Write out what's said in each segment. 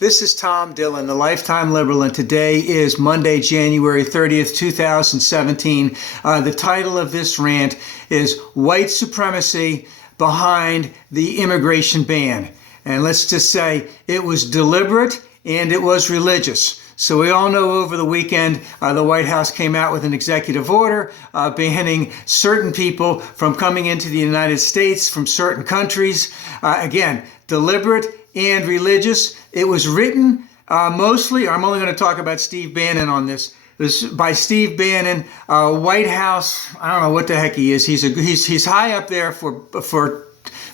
This is Tom Dillon, the Lifetime Liberal, and today is Monday, January 30th, 2017. The title of this rant is White Supremacy Behind the Immigration Ban. And let's just say it was deliberate and it was religious. So we all know over the weekend, the White House came out with an executive order banning certain people from coming into the United States from certain countries. Again, deliberate and religious. It was written mostly, I'm only going to talk about Steve Bannon on this. It was by Steve Bannon, White House. I don't know what the heck he is. He's high up there for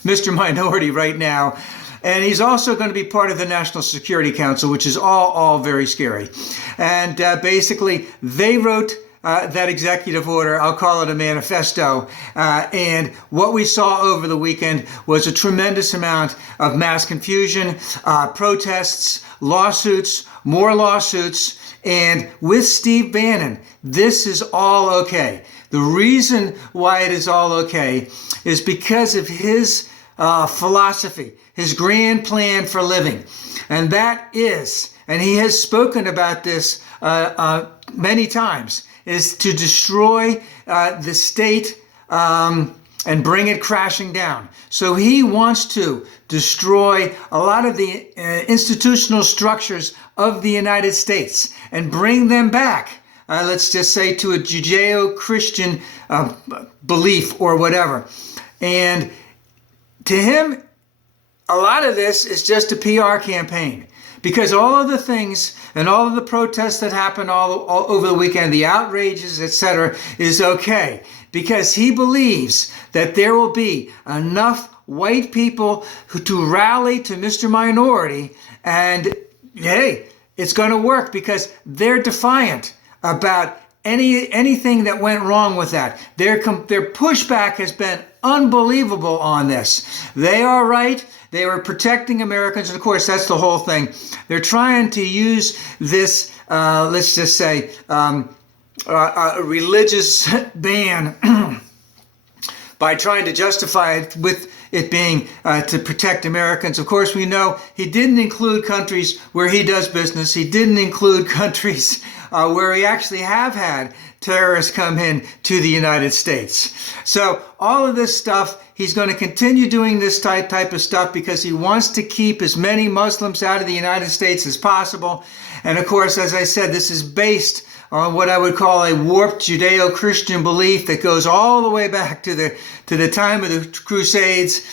Mr. Minority right now. And he's also going to be part of the National Security Council, which is all very scary. And basically, they wrote that executive order. I'll call it a manifesto. And what we saw over the weekend was a tremendous amount of mass confusion, protests, lawsuits, more lawsuits. And with Steve Bannon, this is all okay. The reason why it is all okay is because of his philosophy, his grand plan for living. And that is, and he has spoken about this many times, is to destroy the state and bring it crashing down. So he wants to destroy a lot of the institutional structures of the United States and bring them back, let's just say, to a Judeo-Christian belief or whatever. And to him, a lot of this is just a PR campaign, because all of the things and all of the protests that happened all over the weekend, the outrages, etc., is okay, because he believes that there will be enough white people to rally to Mr. Minority, and hey, it's going to work because they're defiant about anything that went wrong with that. Their pushback has been unbelievable on this. They are right. They were protecting Americans. And of course, that's the whole thing. They're trying to use this, let's just say, a religious ban by trying to justify it with it being to protect Americans. Of course, we know he didn't include countries where he does business. He didn't include countries where we actually have had terrorists come in to the United States. So all of this stuff, he's going to continue doing this type of stuff because he wants to keep as many Muslims out of the United States as possible. And of course, as I said, this is based on what I would call a warped Judeo-Christian belief that goes all the way back to the time of the Crusades,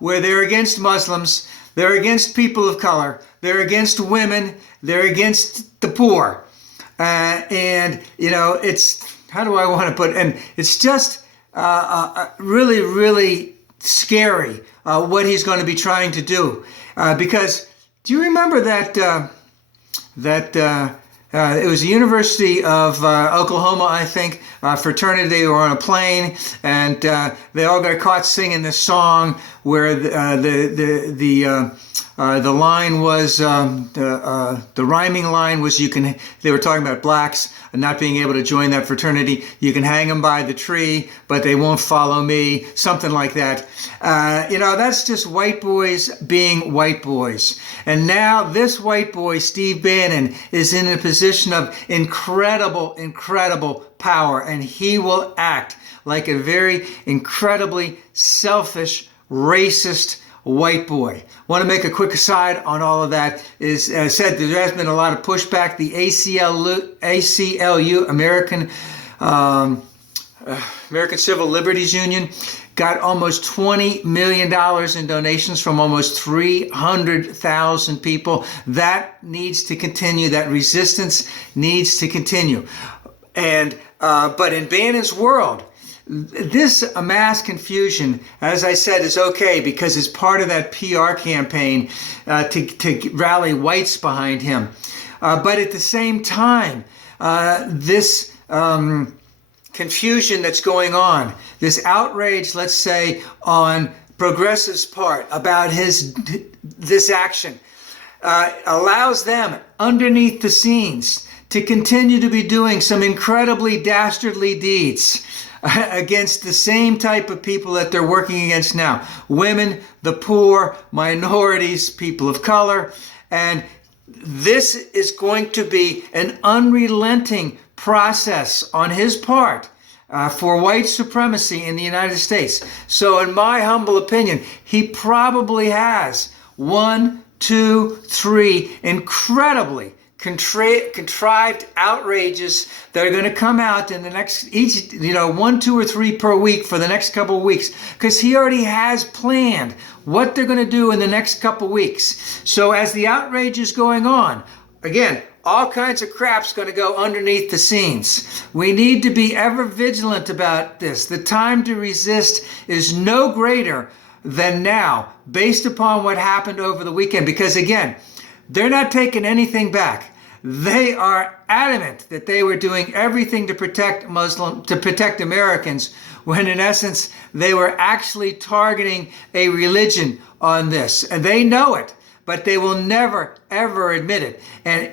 where they're against Muslims, they're against people of color, they're against women, they're against the poor. And, you know, it's, how do I want to put it? And it's just really scary what he's going to be trying to do. Because do you remember that it was the University of Oklahoma, I think, fraternity. They were on a plane, and they all got caught singing this song where the line was, the rhyming line was, they were talking about blacks and not being able to join that fraternity. You can hang them by the tree, but they won't follow me, something like that. You know, that's just white boys being white boys. And now this white boy, Steve Bannon, is in a position of incredible power, and he will act like a very incredibly selfish, racist white boy. Want to make a quick aside on all of that. Is, as I said, there has been a lot of pushback. The ACLU, American Civil Liberties Union, got almost $20 million in donations from almost 300,000 people. That needs to continue. That resistance needs to continue. And but in Bannon's world, this mass confusion, as I said, is okay because it's part of that PR campaign to rally whites behind him. But at the same time, this confusion that's going on, this outrage, let's say, on progressives' part about this action, allows them underneath the scenes to continue to be doing some incredibly dastardly deeds against the same type of people that they're working against now. Women, the poor, minorities, people of color. And this is going to be an unrelenting process on his part for white supremacy in the United States. So in my humble opinion, he probably has 1, 2, 3 incredibly contrived outrages that are going to come out in the next, 1, 2, or 3 per week for the next couple of weeks, because he already has planned what they're going to do in the next couple of weeks. So as the outrage is going on, again, all kinds of crap's going to go underneath the scenes. We need to be ever vigilant about this. The time to resist is no greater than now, based upon what happened over the weekend, because again, they're not taking anything back. They are adamant that they were doing everything to protect Americans, when in essence, they were actually targeting a religion on this. And they know it, but they will never, ever admit it. And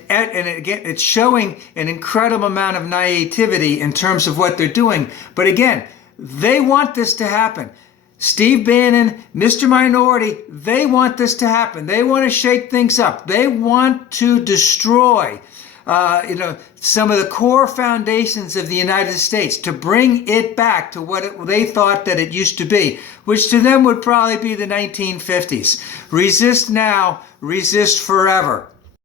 again, it's showing an incredible amount of naivety in terms of what they're doing. But again, they want this to happen. Steve Bannon, Mr. Minority, they want this to happen. They want to shake things up. They want to destroy, some of the core foundations of the United States, to bring it back to what they thought that it used to be, which to them would probably be the 1950s. Resist now, resist forever.